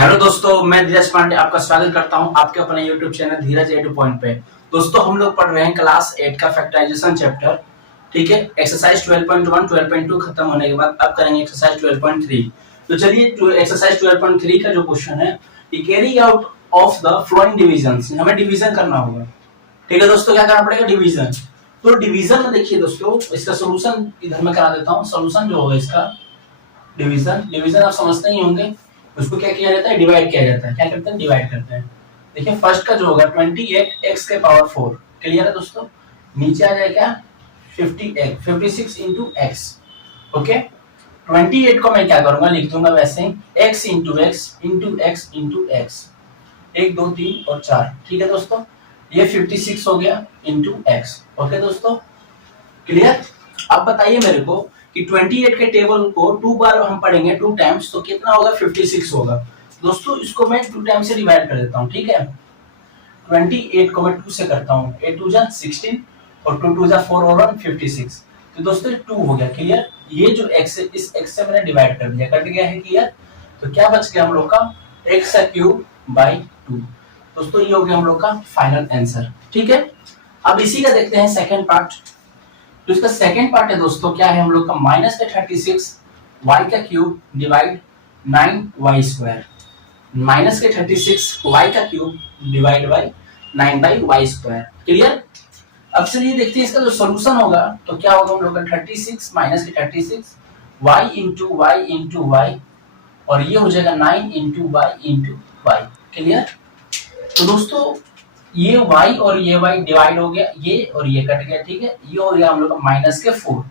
Hello दोस्तों, मैं धीरज पांडे आपका स्वागत करता हूं आपके अपने YouTube चैनल धीरज ए टू पॉइंट पे। दोस्तों, हम लोग पढ़ रहे हैं क्लास 8 का फैक्टराइजेशन चैप्टर। ठीक है, एक्सरसाइज 12.1 12.2 खत्म होने के बाद अब करेंगे एक्सरसाइज 12.3। तो चलिए एक्सरसाइज 12.3 का जो क्वेश्चन है, carry out of the flowing divisions, हमें डिवीजन करना होगा। ठीक है दोस्तों, क्या करना पड़ेगा? डिवीजन। तो डिवीजन में देखिए दोस्तों, इसका सोल्यूशन इधर में करा देता हूँ। सोल्यूशन जो होगा इसका डिवीजन आप समझते ही होंगे। उसको क्या किया जाता है? डिवाइड किया जाता है। क्या करते हैं? डिवाइड करते हैं। देखिए फर्स्ट का जो होगा 28 x के पावर 4। क्लियर है दोस्तों? नीचे आ जाएगा 56 इंटू एक्स। ओके, 28 को मैं क्या करूंगा? लिख दूंगा वैसे ही x into x into x into x, 1 2 3 और 4। ठीक है दोस्तों, ये 56 हो गया इंटू एक्स। ओके दोस्तों, क्लियर? अब बताइए मेरे को कि 28 के टेबल को 2 बार हम पढ़ेंगे, 2 टाइम्स, तो कितना होगा? 56 होगा। दोस्तों इसको मैं 2 टाइम्स से डिवाइड कर देता हूं। ठीक है, 28 को मैं 2 से करता हूं, 8 2 जा 16 और 2 2 जा 4 और 1 56। तो दोस्तों 2 हो गया। क्लियर? ये जो x है, इस x से मैंने डिवाइड कर दिया, कट गया है। क्लियर? तो क्या बच गया हम लोग का? x cube by 2। दोस्तों ये हो गया हम लोग का फाइनल आंसर। ठीक है, अब इसी का देखते हैं सेकंड पार्ट। तो इसका सेकंड पार्ट है दोस्तों, क्या है हम लोग का? माइनस का 36 y का cube divide 9y square. Minus के 36 y का cube divide by 9/y square. Clear? अब चलिए देखते हैं इसका जो सॉल्यूशन होगा। तो क्या होगा हम लोग का? 36 माइनस के 36 y into y into y, और ये हो जाएगा 9 into y into y. Clear? तो दोस्तों ये y और ये y डिवाइड हो गया, ये और ये कट गया। ठीक है, ये हो गया हम लोग का माइनस के 4,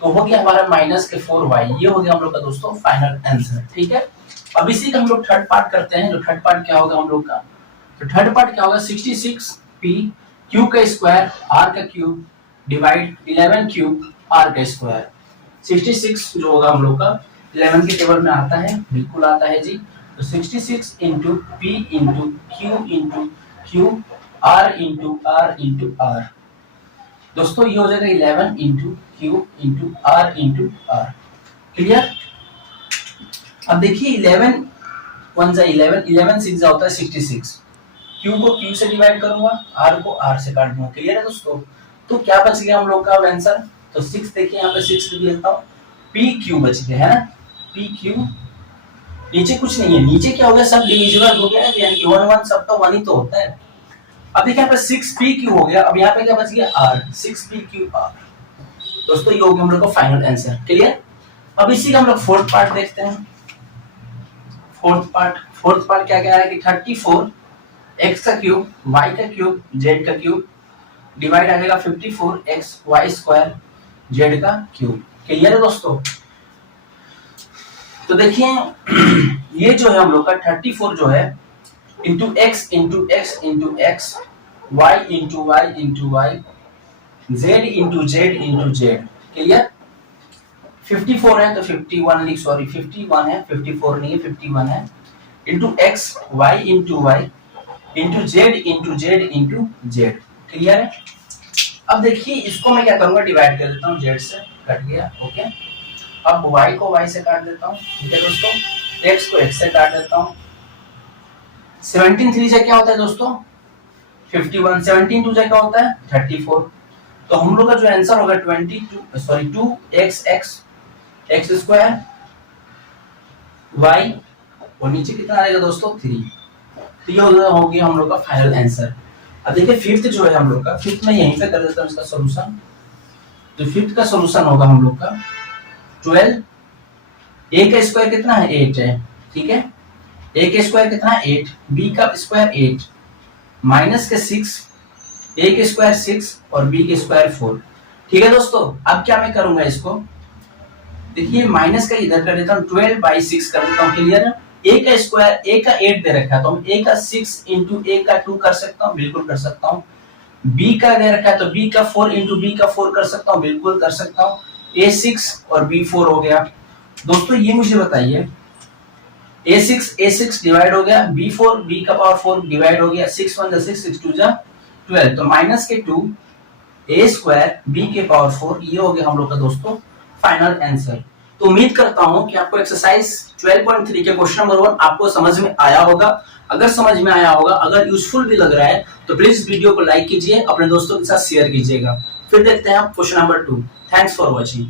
तो हो गया हमारा माइनस के 4y। ये हो गया हम लोग का दोस्तों फाइनल आंसर। ठीक है, अब इसी का हम लोग थर्ड पार्ट करते हैं। जो थर्ड पार्ट क्या होगा हम लोग का? तो थर्ड पार्ट क्या होगा? 66p q का स्क्वायर r का क्यूब डिवाइड 11 क्यूब r का स्क्वायर। 66 जो होगा हम लोग का 11 के टेबल में आता है, बिल्कुल आता है जी। तो 66 into p into q r into r। दोस्तों ये हो जाएगा 11 into Q into r। Clear? अब देखिए 11 1 जा 11, 11 6 जा होता है 66। क्यू को क्यू से डिवाइड करूंगा, r को r से काट दूंगा। क्लियर है दोस्तों? तो क्या बच गया हम लोग का आंसर? तो 6 देखिए यहाँ पे 6 लिख देता हूँ, पी क्यू बच गया है ना, पी क्यू। नीचे कुछ नहीं है, नीचे क्या हो गया? सब डिविजिबल हो गया, यानी कि 1 1 सबका 1 ही तो होता है। अब देखिए यहाँ पे 6pq हो गया। अब यहाँ पे क्या बच गया? r, 6pqr। दोस्तों ये हो गया हम लोग का फाइनल आंसर। क्लियर? अब इसी का हम लोग फोर्थ पार्ट देखते हैं। फोर्थ पार्ट क्या कह रहा है कि 34 x का क्यूब y का क्यूब z का क्यूब डिवाइड आ जाएगा 54 x y स्क्वायर z का क्यूब। क्लियर है दोस्तों? तो देखिए ये जो है हम लोग का 34 जो है into x into x into x, y into y into y, z into z into z. Clear? 54 है तो 51 लिख, सॉरी 51 है, 54 नहीं है, 51 है, into x y into y into z into z into z. Clear है? अब देखिए इसको मैं क्या करूंगा? डिवाइड कर देता हूँ, z से कट गया। ओके, अब y को y से काट देता हूँ। ठीक है दोस्तों, x को x से काट देता हूँ। 17 3 से क्या होता है दोस्तों? 51, 17 2 से क्या होता है? 34। तो हम लोग का जो आंसर होगा 2x x स्क्वायर y, और नीचे कितना आएगा दोस्तों? 3। तो ये हो गया हम लोग का फाइनल आंसर। अब देखिए फिफ्थ जो है हम लोग का, फिफ्थ में यहीं पे कर देता हूँ इसका सॉल्यूशन। तो फिफ्थ का सॉल्यूशन होगा हम लोग का 12, a का स्क्वायर कितना है? 8 है। ठीक है, a का स्क्वायर कितना है? 8, b का स्क्वायर 8, माइनस के 6, a के स्क्वायर 6 और b के स्क्वायर 4। ठीक है दोस्तों, अब क्या मैं करूंगा इसको? देखिए माइनस का इधर कर देता हूँ, 12/6 कर देता हूँ। क्लियर है? a का स्क्वायर, a का 8 दे रखा है तो हम a का 6 इंटू a का 2 कर सकता हूँ, बिल्कुल कर सकता हूँ। b का दे रखा है तो b का 4 इंटू b का 4 कर सकता हूँ, बिल्कुल कर सकता हूँ। a 6 और b 4 हो गया। दोस्तों ये मुझे बताइए, a6 डिवाइड हो गया, b4 b का पावर 4 डिवाइड हो गया, 6 1 जा 6 6 2 जा 12, तो माइनस के 2 a स्क्वायर b के पावर 4। ये हो गया हम लोग का दोस्तों फाइनल आंसर। तो उम्मीद करता हूं कि आपको एक्सरसाइज 12.3 के क्वेश्चन नंबर 1 आपको समझ में आया होगा। अगर समझ में आया होगा, अगर यूजफुल भी लग रहा है तो प्लीज वीडियो को लाइक कीजिए, अपने दोस्तों के साथ शेयर कीजिएगा। फिर देखते हैं question number 2। Thanks for watching.